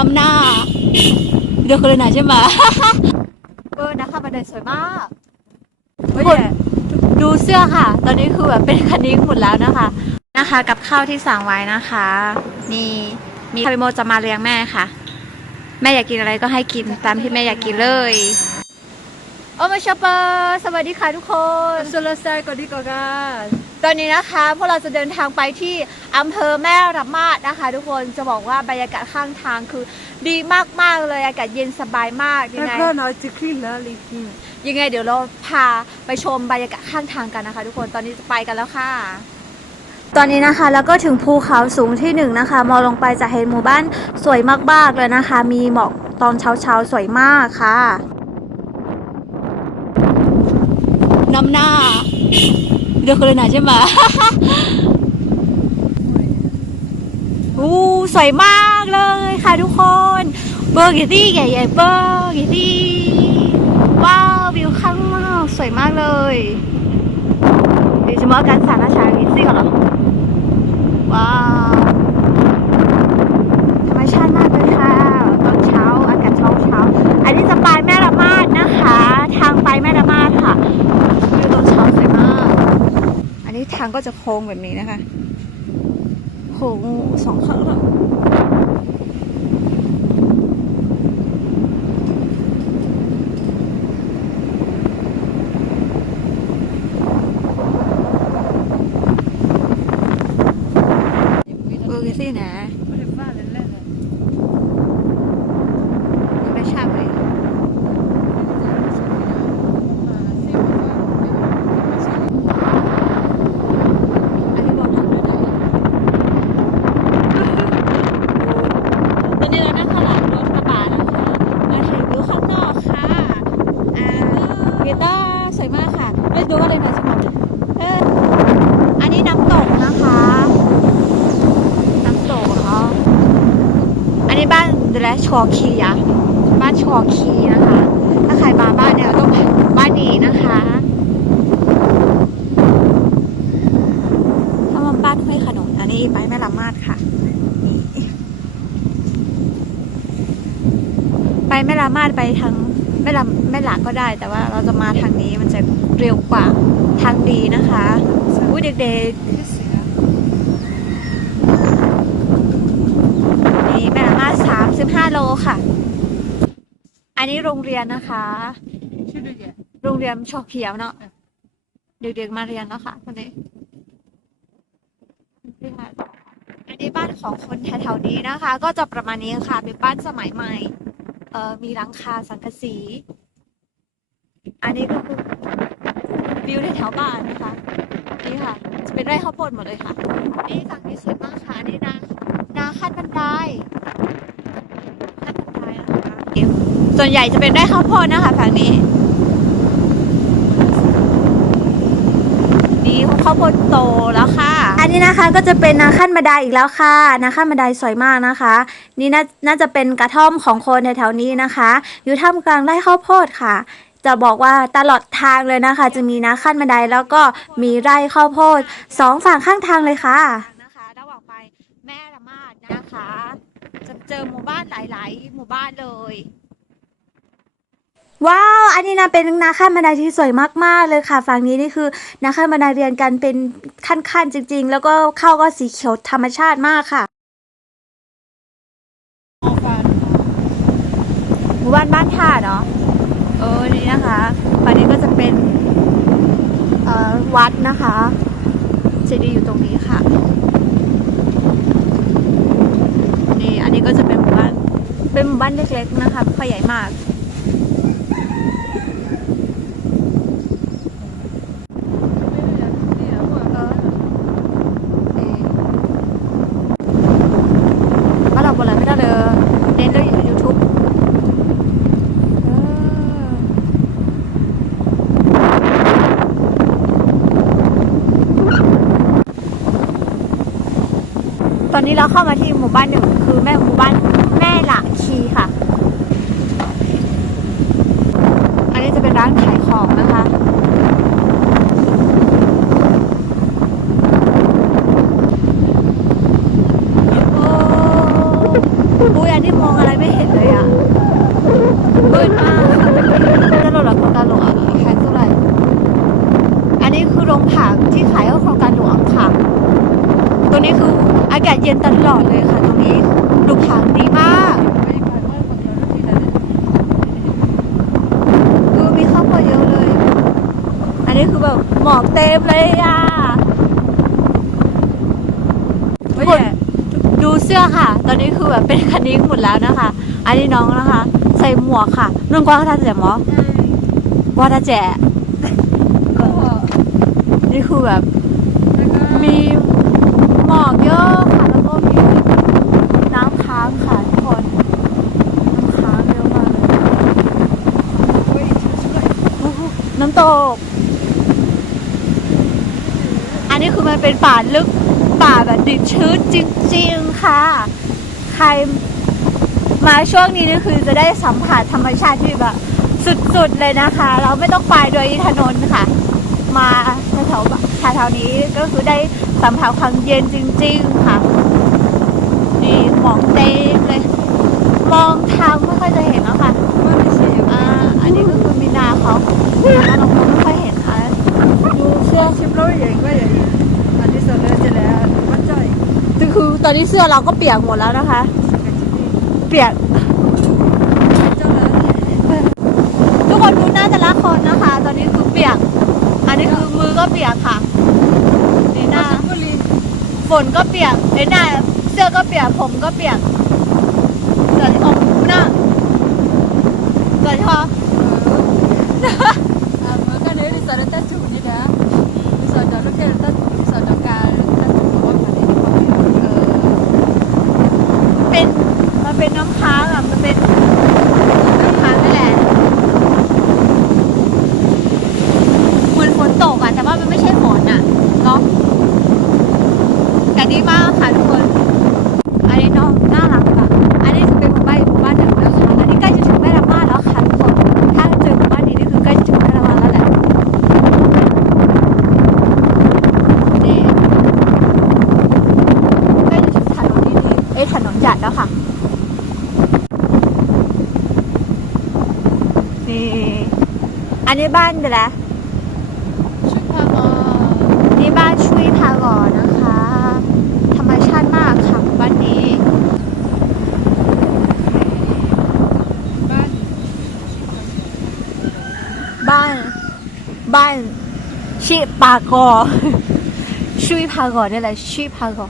น้ำหน้าเดือดเลยนะใช่ไหม เออนะคะบันไดสวยมากทุกคนดูเสื้อค่ะ ตอนนี้คือแบบเป็นคันนิ้งหมดแล้วนะคะ นะคะ กับข้าวที่สั่งไว้นะคะ นี่มีคาริโมจะมาเลี้ยงแม่ค่ะ แม่อยากกินอะไรก็ให้กินตามที่แม่อยากกินเลย โอมาชอปเปอร์สวัสดีค่ะทุกคนสลาไซกอดีกอกัน ตอนนี้นะคะพวกเราจะเดินทางไปที่อำเภอแม่ระมาดนะคะ ทุกคนจะบอกว่าบรรยากาศข้างทางคือดีมากๆเลยอากาศเย็นสบายมากยังแล้วไงก็น้อยจะคลีนแล้วลิกินยังไงเดี๋ยวเราพาไปชมบรรยากาศข้างทางกันนะคะ ทุกคนตอนนี้จะไปกันแล้วค่ะ ตอนนี้นะคะแล้วก็ถึงภูเขาสูงที่หนึ่งนะคะ มองลงไปจะเห็นหมู่บ้านสวยมากๆเลยนะคะ มีหมอกตอนเช้าๆสวยมากค่ะ น้ำหน้า เดือดเลยนะใช่ไหมอู้สวยมากเลยค่ะทุกคนเบอร์กิตี้ใหญ่ๆเบอร์กิตี้ว้าววิวข้างนอกสวยมากเลยเดี๋ยวจะมาการสาราชาวิซี่ก่อนเหรอว้าวธรรมชาติมากเลยค่ะ ตอนเช้าอากาศเช้าเช้าๆอันนี้จะไปแม่ละมาดนะคะ ทางไปแม่ละมาดค่ะวิวตอนเช้าสวยมาก อันนี้ ทางก็จะโค้งแบบนี้นะคะ โค้งสองข้างแล้วเออสินะ ไม่ได้ฟ้าเลยแหละ ยังไม่ชาบเลยอันนี้บอกทางด้วยนะตอนนี้เรานั่งข้างหลังรถกระบะนะคะมาถึงวิวข้างนอกค่ะ อ่ากีตาร์สวยมากค่ะเล่นดูว่าอะไรหน่อยสิคะเอออันนี้น้ำตกนะคะ น้ำตกเหรอ อันนี้บ้านเดล ชอคีอะบ้านชอคีนะคะ ถ้าใครมาบ้านเนี่ยต้องบ้านนี้นะคะถ้ามาบ้านห้วยขนมอันนี้ไปแม่ละมาดค่ะ ไปแม่ละมาดไปทางแม่ละแม่หลักก็ได้ แต่ว่าเราจะมาทางนี้มันจะเร็วกว่าทางดีนะคะอุ้เด็กๆ ห้าโลค่ะ อันนี้โรงเรียนนะคะชื่อโรงเรียนชอเขียวเนาะ เด็กๆมาเรียนเนาะค่ะคนนี้อันนี้บ้านของคนแถวๆนี้นะคะ ก็จะประมาณนี้ค่ะ เป็นบ้านสมัยใหม่ เออมีหลังคาสังกะสี อันนี้ก็คือวิวแถวบ้านนะคะ นี่ค่ะ จะเป็นไร่ข้าวโพดหมดเลยค่ะ นี่สังนี้สวยมากค่ะนี่นะนาขั้นบันได นะคะส่วนใหญ่จะเป็นไร่ข้าวโพดนะคะฝั่งนี้ นี่ข้าวโพดโตแล้วค่ะ อันนี้นะคะก็จะเป็นนาขั้นบันไดอีกแล้วค่ะนาขั้นบันไดสวยมากนะคะ นี่น่าน่าจะเป็นกระท่อมของคนแถวๆนี้นะคะ อยู่ท่ามกลางไร่ข้าวโพดค่ะจะบอกว่าตลอดทางเลยนะคะ จะมีนาขั้นบันไดแล้วก็มีไร่ข้าวโพดสองฝั่งข้างทางเลยค่ะนะคะระหว่างไปแม่ละมาดนะคะ จะ เจอหมู่บ้านหลาย ๆ หมู่บ้านเลย ว้าว อันนี้นะเป็นนาขั้นบันไดที่สวยมาก ๆ เลยค่ะ ฝั่งนี้นี่คือนาขั้นบันไดเรียนกันเป็นขั้น ๆ จริง ๆ แล้วก็เข้าก็สีเขียวธรรมชาติมากค่ะ หมู่บ้านบ้านท่าเนาะเออนี่นะคะฝั่งนี้ก็จะเป็นเอ่อวัดนะคะเจดีย์อยู่ตรงนี้ค่ะ นี่ก็จะเป็นหมู่บ้านเป็นหมู่บ้านเล็กๆนะคะไม่ค่อยใหญ่มาก บ้านเราบนอะไรไม่ได้เลยเน้นด้วยยูทูบ ตอนนี้เราเข้ามาที่หมู่บ้านหนึ่งคือแม่หมู่บ้านแม่หละคีค่ะ อันนี้จะเป็นร้านขายของนะคะโอ้ยอันนี้มองอะไรไม่เห็นเลยอะมืดมากากาศเย็นตลอดเลยค่ะ ตรงนี้ดูผักดีมากคือมีข้าวโพดเยอะเลย อันนี้คือแบบหมอกเต็มเลยอะไม่กดแย่ดูเสื้อค่ะ ตอนนี้คือแบบเป็นคันนิ้งหมดแล้วนะคะ อันนี้น้องนะคะ ใส่หมวกค่ะนุ่งกว้างท่าแจ๋หมอว่าท่าแจ๋ก็นี่คือแบบแล้วก็มี หมอกเยอะค่ะแล้วก็มีน้ำค้างค่ะทุกคนน้ำค้างเยอะมากเลยน้ำตก อันนี้คือมันเป็นป่าลึกป่าแบบดิบชื้นจริงๆค่ะ ใครมาช่วงนี้นี่คือจะได้สัมผัสธรรมชาติที่แบบสุดๆเลยนะคะ เราไม่ต้องไปโดยถนนค่ะ มาแถวๆแถวๆนี้ก็คือได้ สัมผัสความเย็นจริง ๆ ค่ะ นี่หมอกเต็มเลย มองทางไม่ค่อยจะเห็นแล้วค่ะว่าไม่ใช่อ่าอันนี้ก็คือมีนาเขาแล้วเราไม่ค่อยเห็นอะดูเสื้อชิมแล้วอย่างก็อย่างอันที่สุดเลยจะแล้ววัดใจคือตอนนี้เสื้อเราก็เปียกหมดแล้วนะคะกับที่นี่เปียกเจ้าแล้วทุกคนดูหน้าแต่ละคนนะคะ ตอนนี้คือเปียก อันนี้คือมือก็เปียกค่ะนี่หน้าบุรี ฝนก็เปียกเอ้หน้าเสื้อก็เปียกผมก็เปียกเกิดอที่ออกหน้าเสื้อที่คอ อ่าเมื่อกันเนี่ยดิฉันตัดถูกนี่นะดิฉันจะลูกแกตัดถูกดิฉันจะการตัดถูกว่าคันนี้เขาไม่รู้เออ เป็น มันเป็นน้ำค้างอะ มันเป็นน้ำค้างนั่นแหละ เหมือนฝนตกอะ แต่ว่ามันไม่ใช่ฝนอะเนาะแต่ดีมากค่ะทุกคน อันนี้น้องน่ารักค่ะ อันนี้จะเป็นหมู่บ้านหมู่บ้านหนึ่งแล้วค่ะ อันนี้ใกล้จะถึงแม่ละมาดแล้วค่ะทุกคน ถ้าเจอหมู่บ้านนี้นี่คือใกล้จะถึงแม่ละมาดแล้วแหละ นี่ใกล้จะถึงถนนดีๆเอ้ยถนนใหญ่ แล้วค่ะ นี่ อันนี้บ้านเดี๋ยวนะชุดผ้าอ๋อนี่บ้านชุยพากอนะคะ ธรรมชาติมากค่ะบ้านนี้บ้านบ้าน บ้านชิปากอ ชุยพากอนี่แหละชุยพากอ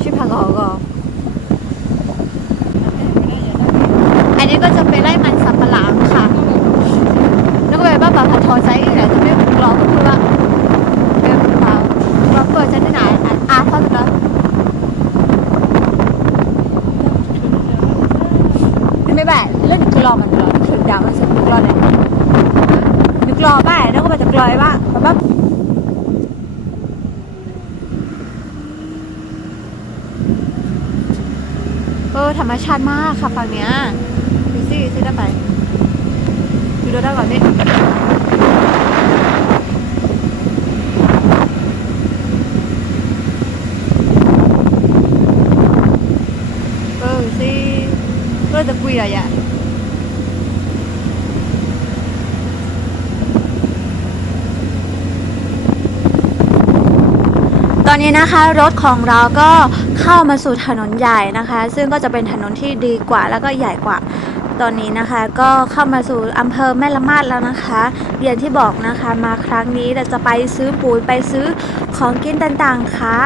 ชุยพา กอก็อันนี้ก็จะเป็นไร่มันสับปะหลังค่ะแล้วก็เป็นบ้าบบพัทอใจนี่แหละจะไม่ปลูกล้อก็คือว่าเป็นแบบเราเปิดจะได้ไหนอะเท่านั้นไม่แบบเล่นนึกรอมันเหรอถึงดาวมันสุดนึกรอไหนนึกรอบ้าแล้วก็มาจากลอยว่าแบบว่าเออธ รมชาติมากค่ะฝั่งเนี้ยดูสิซิได้ไปดูรถได้ก่อนนี่เออสิก็จะคุยอะไรอะ นี้นะคะรถของเราก็เข้ามาสู่ถนนใหญ่นะคะ ซึ่งก็จะเป็นถนนที่ดีกว่าแล้วก็ใหญ่กว่าตอนนี้นะคะก็เข้ามาสู่อำเภอแม่ละมาดแล้วนะคะอย่างที่บอกนะคะมาครั้งนี้เราจะไปซื้อปุ๋ยไปซื้อของกินต่างๆค่ะ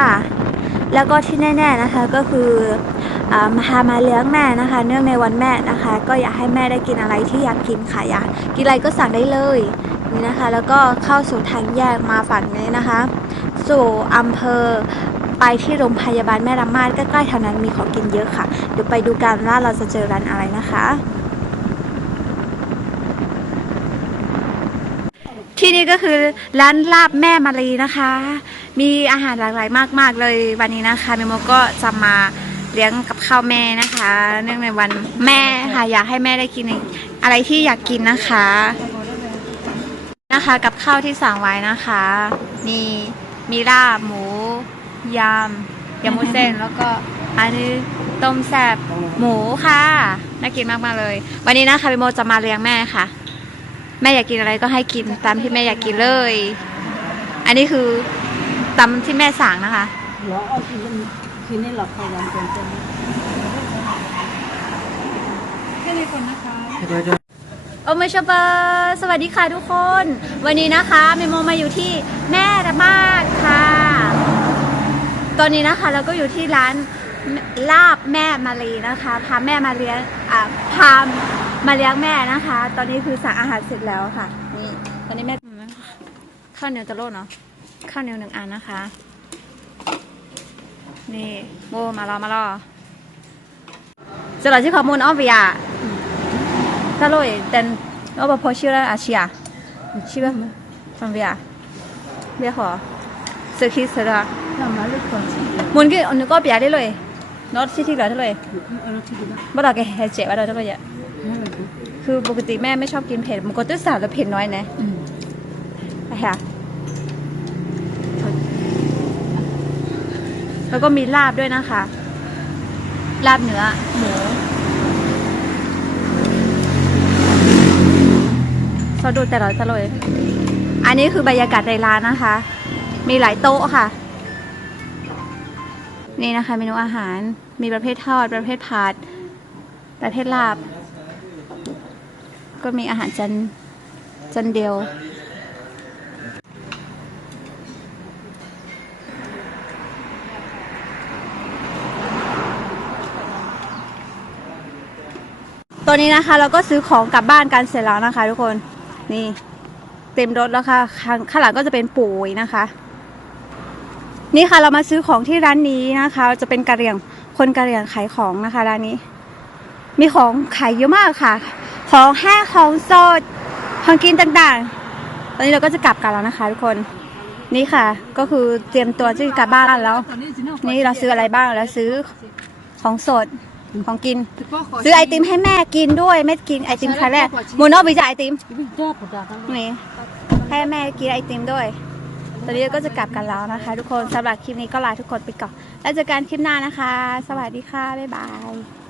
แล้วก็ที่แน่ ๆนะคะก็คืออมาหามาเลี้ยงแม่นะคะ เนื่องในวันแม่นะคะ ก็อยากให้แม่ได้กินอะไรที่อยากกินค่ะอยากกินอะไรก็สั่งได้เลย นี่นะคะ แล้วก็เข้าสู่ทางแยกมาฝั่งนี้นะคะ สู่อำเภอไปที่โรงพยาบาลแม่ละมาดใกล้ๆแถวนั้นมีของกินเยอะค่ะ เดี๋ยวไปดูกันว่าเราจะเจอร้านอะไรนะคะ ที่นี่ก็คือร้านลาบแม่มารีนะคะ มีอาหารหลากหลายมาก ๆ เลยวันนี้นะคะเมโมก็จะมาเลี้ยงกับข้าวแม่นะคะ เนื่องในวันแม่ค่ะ อยากให้แม่ได้กินอะไรที่อยากกินนะคะ นะคะ กับข้าวที่สั่งไว้นะคะ มีมีลาบหมูยำยำมุ้นเส้น แล้วก็อันนี้ต้มแซ่บหมูค่ะน่ากินมากมากๆเลย วันนี้นะคะพี่โมจะมาเลี้ยงแม่ค่ะ แม่อยากกินอะไรก็ให้กินตามที่แม่อยากกินเลย อันนี้คือตามที่แม่สั่งนะคะเหรอเอาคืนคืนนี้หลอกใครวันเป็นเจ้าแค่นี้ก่อนนะคะ โอเมชเบอร์สวัสดีค่ะทุกคน วันนี้นะคะเมโมมาอยู่ที่แม่ระมาดค่ะ ตอนนี้นะคะเราก็อยู่ที่ร้านลาบแม่มารีนะคะ พาแม่มาเลี้ยงอ่าพามาเลี้ยงแม่นะคะ ตอนนี้คือสั่งอาหารเสร็จแล้วค่ะ นี่ตอนนี้แม่ข้าวเหนียวจะโลดเนาะข้าวเหนียวหนึ่งอันนะคะ นี่โมมารอมารอจะรอที่ข้อมูลออฟเวีย 他落也等，我把破修了阿西啊，去吧，放边啊，别好，这可以吃了。 เรามาเลือกคนที่ดี 门给你个别的嘞，拿去ที่เหลือเท่าไหร่ เอาเราที่ดีนะ บ่ดอกแกให้เจ็บว่าเราเท่าไหร่อะ นั่นแหละ คือปกติแม่ไม่ชอบกินเผ็ดมันก็ตื้อสาวแล้วเผ็ดน้อยนะ อืม ไปค่ะแล้วก็มีลาบด้วยนะคะ ลาบเนื้อหมู สะดุดแต่ละจะเลย อันนี้คือบรรยากาศในร้านนะคะ มีหลายโต๊ะค่ะ นี่นะคะเมนูอาหาร มีประเภททอด ประเภทผัด ประเภทลาบ ก็มีอาหารจานจานเดียวตอนนี้นะคะเราก็ซื้อของกลับบ้านกันเสร็จแล้วนะคะทุกคน นี่เต็มรถแล้วค่ะข้างข้างหลังก็จะเป็นปุ๋ยนะคะ นี่ค่ะเรามาซื้อของที่ร้านนี้นะคะ จะเป็นกะเหรี่ยงคนกะเหรี่ยงขายของนะคะร้านนี้ มีของขายเยอะมากค่ะ ของแห้งของสดของกินต่างๆ ตอนนี้เราก็จะกลับกันแล้วนะคะทุกคนนี่ค่ะ ก็คือเตรียมตัวจะกลับบ้านแล้วตอนนี้จีน่านี่เราซื้ออะไรบ้างเราซื้อของสด ของกินถือว่าขซื้อไอติมให้แม่กินด้วยแม่กินไอติมครั้งแรกโมโนบิจะไอติมวิ่งเจ้าปวดตาทั้งนี่ให้แม่กินไอติมด้วย ตอนนี้ก็จะกลับกันแล้วนะคะ ทุกคนสำหรับคลิปนี้ก็ลาทุกคนไปก่อน แล้วเจอกันคลิปหน้านะคะ สวัสดีค่ะ บ๊ายบาย